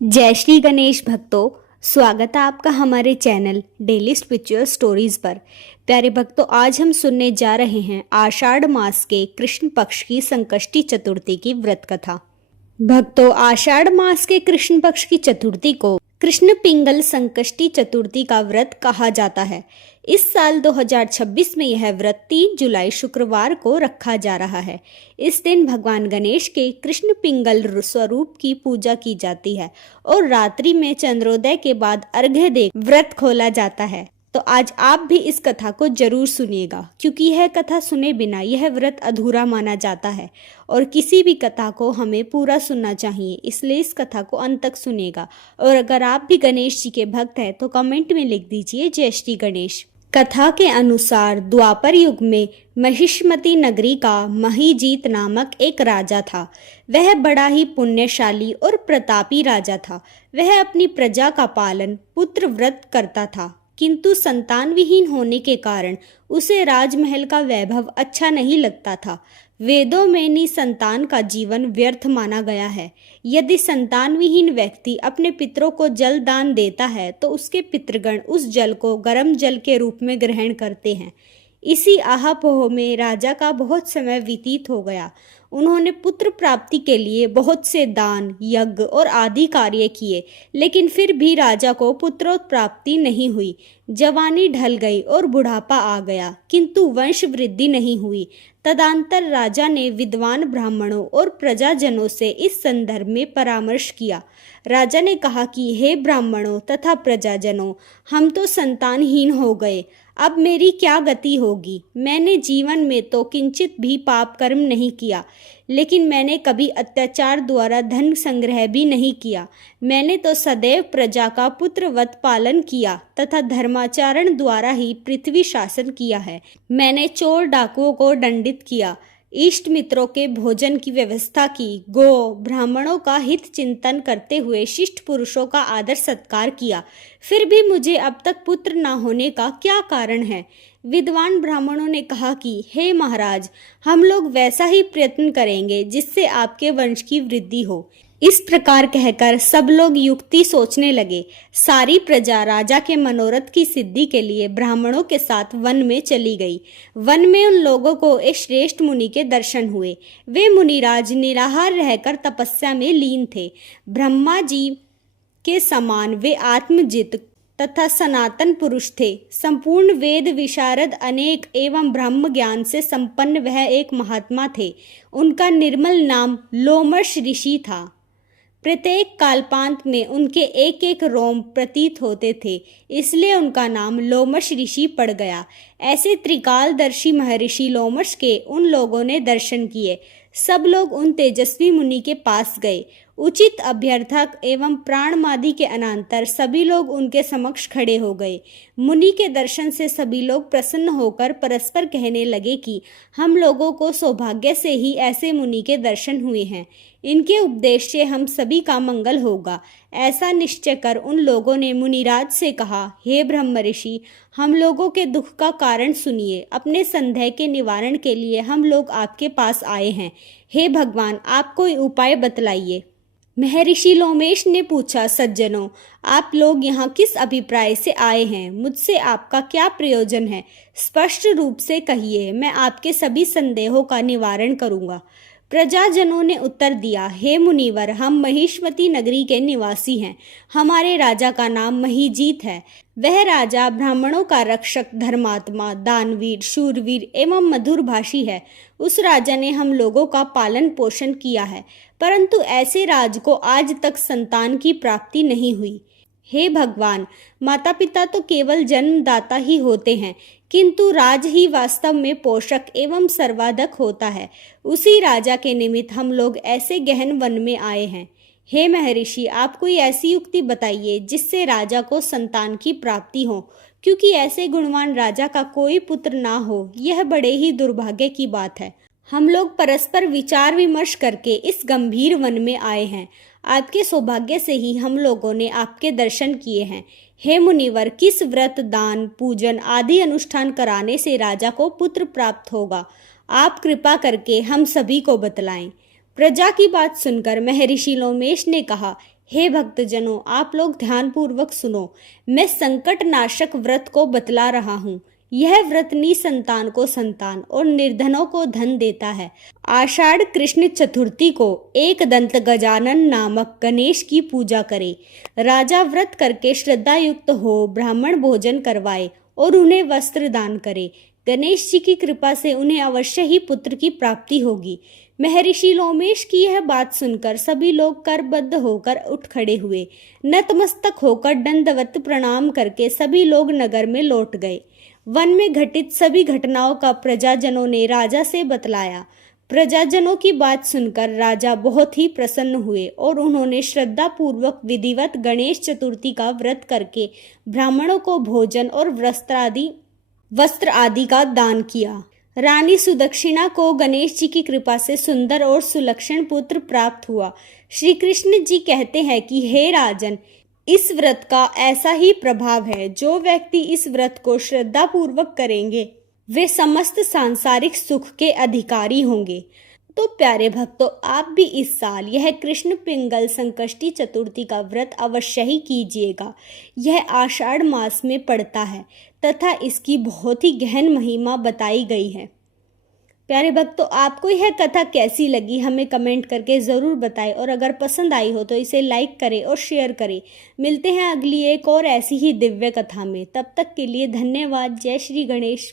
जय श्री गणेश भक्तों, स्वागत है आपका हमारे चैनल डेली स्पिरिचुअल स्टोरीज पर। प्यारे भक्तों, आज हम सुनने जा रहे हैं आषाढ़ मास के कृष्ण पक्ष की संकष्टी चतुर्थी की व्रत कथा। भक्तों, आषाढ़ मास के कृष्ण पक्ष की चतुर्थी को कृष्ण पिंगल संकष्टी चतुर्थी का व्रत कहा जाता है। इस साल 2026 में यह व्रत 3 जुलाई शुक्रवार को रखा जा रहा है। इस दिन भगवान गणेश के कृष्ण पिंगल स्वरूप की पूजा की जाती है और रात्रि में चंद्रोदय के बाद अर्घ्य दे व्रत खोला जाता है। तो आज आप भी इस कथा को जरूर सुनिएगा, क्योंकि यह कथा सुने बिना यह व्रत अधूरा माना जाता है और किसी भी कथा को हमें पूरा सुनना चाहिए। इसलिए इस कथा को अंत तक सुनिएगा। और अगर आप भी गणेश जी के भक्त हैं तो कमेंट में लिख दीजिए जय श्री गणेश। कथा के अनुसार द्वापर युग में महिष्मती नगरी का महीजीत नामक एक राजा था। वह बड़ा ही पुण्यशाली और प्रतापी राजा था। वह अपनी प्रजा का पालन पुत्र व्रत करता था, किंतु संतान विहीन होने के कारण उसे राजमहल का वैभव अच्छा नहीं लगता था। वेदों में निसंतान का जीवन व्यर्थ माना गया है। यदि संतान विहीन व्यक्ति अपने पितरों को जल दान देता है तो उसके पितृगण उस जल को गर्म जल के रूप में ग्रहण करते हैं। इसी आहापोह में राजा का बहुत समय व्यतीत हो गया। उन्होंने पुत्र प्राप्ति के लिए बहुत से दान, यज्ञ और आदि कार्य किए, लेकिन फिर भी राजा को पुत्रोत्प्राप्ति नहीं हुई। जवानी ढल गई और बुढ़ापा आ गया, किंतु वंश वृद्धि नहीं हुई। तदंतर राजा ने विद्वान ब्राह्मणों और प्रजाजनों से इस संदर्भ में परामर्श किया। राजा ने कहा कि हे ब्राह्मणों तथा प्रजाजनों, हम तो संतानहीन हो गए। अब मेरी क्या गति होगी? मैंने जीवन में तो किंचित भी पाप कर्म नहीं किया, लेकिन मैंने कभी अत्याचार द्वारा धन संग्रह भी नहीं किया। मैंने तो सदैव प्रजा का पुत्रवत पालन किया तथा धर्माचरण द्वारा ही पृथ्वी शासन किया है। मैंने चोर डाकुओं को दंडित किया, इष्ट मित्रों के भोजन की व्यवस्था की, गो ब्राह्मणों का हित चिंतन करते हुए शिष्ट पुरुषों का आदर सत्कार किया। फिर भी मुझे अब तक पुत्र न होने का क्या कारण है? विद्वान ब्राह्मणों ने कहा कि हे महाराज, हम लोग वैसा ही प्रयत्न करेंगे जिससे आपके वंश की वृद्धि हो। इस प्रकार कहकर सब लोग युक्ति सोचने लगे। सारी प्रजा राजा के मनोरथ की सिद्धि के लिए ब्राह्मणों के साथ वन में चली गई। वन में उन लोगों को एक श्रेष्ठ मुनि के दर्शन हुए। वे मुनिराज निराहार रहकर तपस्या में लीन थे। ब्रह्मा जी के समान वे आत्मजित तथा सनातन पुरुष थे। संपूर्ण वेद विशारद, अनेक एवं ब्रह्म ज्ञान से संपन्न वह एक महात्मा थे। उनका निर्मल नाम लोमश ऋषि था। प्रत्येक कालपांत में उनके एक एक रोम प्रतीत होते थे, इसलिए उनका नाम लोमश ऋषि पड़ गया। ऐसे त्रिकालदर्शी महर्षि लोमश के उन लोगों ने दर्शन किए। सब लोग उन तेजस्वी मुनि के पास गए। उचित अभ्यर्थक एवं प्राणमादि के अनंतर सभी लोग उनके समक्ष खड़े हो गए। मुनि के दर्शन से सभी लोग प्रसन्न होकर परस्पर कहने लगे कि हम लोगों को सौभाग्य से ही ऐसे मुनि के दर्शन हुए हैं। इनके उपदेश से हम सभी का मंगल होगा। ऐसा निश्चय कर उन लोगों ने मुनिराज से कहा, हे ब्रह्म ऋषि, हम लोगों के दुख का कारण सुनिए। अपने संदेह के निवारण के लिए हम लोग आपके पास आए हैं। हे भगवान, आप कोई उपाय बतलाइए। महर्षि लोमेश ने पूछा, सज्जनों, आप लोग यहाँ किस अभिप्राय से आए हैं? मुझसे आपका क्या प्रयोजन है? स्पष्ट रूप से कहिए, मैं आपके सभी संदेहों का निवारण करूँगा। प्रजाजनों ने उत्तर दिया, हे मुनिवर, हम महिष्मती नगरी के निवासी हैं। हमारे राजा का नाम महीजीत है। वह राजा ब्राह्मणों का रक्षक, धर्मात्मा, दानवीर, शूरवीर एवं मधुरभाषी है। उस राजा ने हम लोगों का पालन पोषण किया है, परंतु ऐसे राज को आज तक संतान की प्राप्ति नहीं हुई। हे भगवान, माता पिता तो केवल जन्मदाता ही होते हैं, किंतु राज ही वास्तव में पोषक एवं सर्वाधक होता है। उसी राजा के निमित्त हम लोग ऐसे गहन वन में आए हैं। हे महर्षि, आप कोई ऐसी युक्ति बताइए जिससे राजा को संतान की प्राप्ति हो, क्योंकि ऐसे गुणवान राजा का कोई पुत्र ना हो, यह बड़े ही दुर्भाग्य की बात है। हम लोग परस्पर विचार विमर्श करके इस गंभीर वन में आए हैं। आपके सौभाग्य से ही हम लोगों ने आपके दर्शन किए हैं। हे मुनिवर, किस व्रत, दान, पूजन आदि अनुष्ठान कराने से राजा को पुत्र प्राप्त होगा? आप कृपा करके हम सभी को बतलाएं। प्रजा की बात सुनकर महर्षि लोमेश ने कहा, हे भक्तजनों, आप लोग ध्यानपूर्वक सुनो। मैं संकट नाशक व्रत को बतला रहा हूँ। यह व्रत निसंतान को संतान और निर्धनों को धन देता है। आषाढ़ कृष्ण चतुर्थी को एक दंत गजानन नामक गणेश की पूजा करे। राजा व्रत करके श्रद्धा युक्त हो ब्राह्मण भोजन करवाए और उन्हें वस्त्र दान करे। गणेश जी की कृपा से उन्हें अवश्य ही पुत्र की प्राप्ति होगी। महर्षि लोमेश की यह बात सुनकर सभी लोग करबद्ध होकर उठ खड़े हुए। नतमस्तक होकर दंडवत प्रणाम करके सभी लोग नगर में लौट गए। वन में घटित सभी घटनाओं का प्रजाजनों ने राजा से बतलाया। प्रजाजनों की बात सुनकर राजा बहुत ही प्रसन्न हुए और उन्होंने श्रद्धा पूर्वक विधिवत गणेश चतुर्थी का व्रत करके ब्राह्मणों को भोजन और वस्त्र आदि का दान किया। रानी सुदक्षिणा को गणेश जी की कृपा से सुंदर और सुलक्षण पुत्र प्राप्त हुआ। श्री कृष्ण जी कहते हैं कि हे राजन, इस व्रत का ऐसा ही प्रभाव है। जो व्यक्ति इस व्रत को श्रद्धा पूर्वक करेंगे वे समस्त सांसारिक सुख के अधिकारी होंगे। तो प्यारे भक्तों, आप भी इस साल यह कृष्ण पिंगल संकष्टी चतुर्थी का व्रत अवश्य ही कीजिएगा। यह आषाढ़ मास में पड़ता है तथा इसकी बहुत ही गहन महिमा बताई गई है। प्यारे भक्तों, आपको यह कथा कैसी लगी हमें कमेंट करके ज़रूर बताएं और अगर पसंद आई हो तो इसे लाइक करें और शेयर करें। मिलते हैं अगली एक और ऐसी ही दिव्य कथा में। तब तक के लिए धन्यवाद। जय श्री गणेश।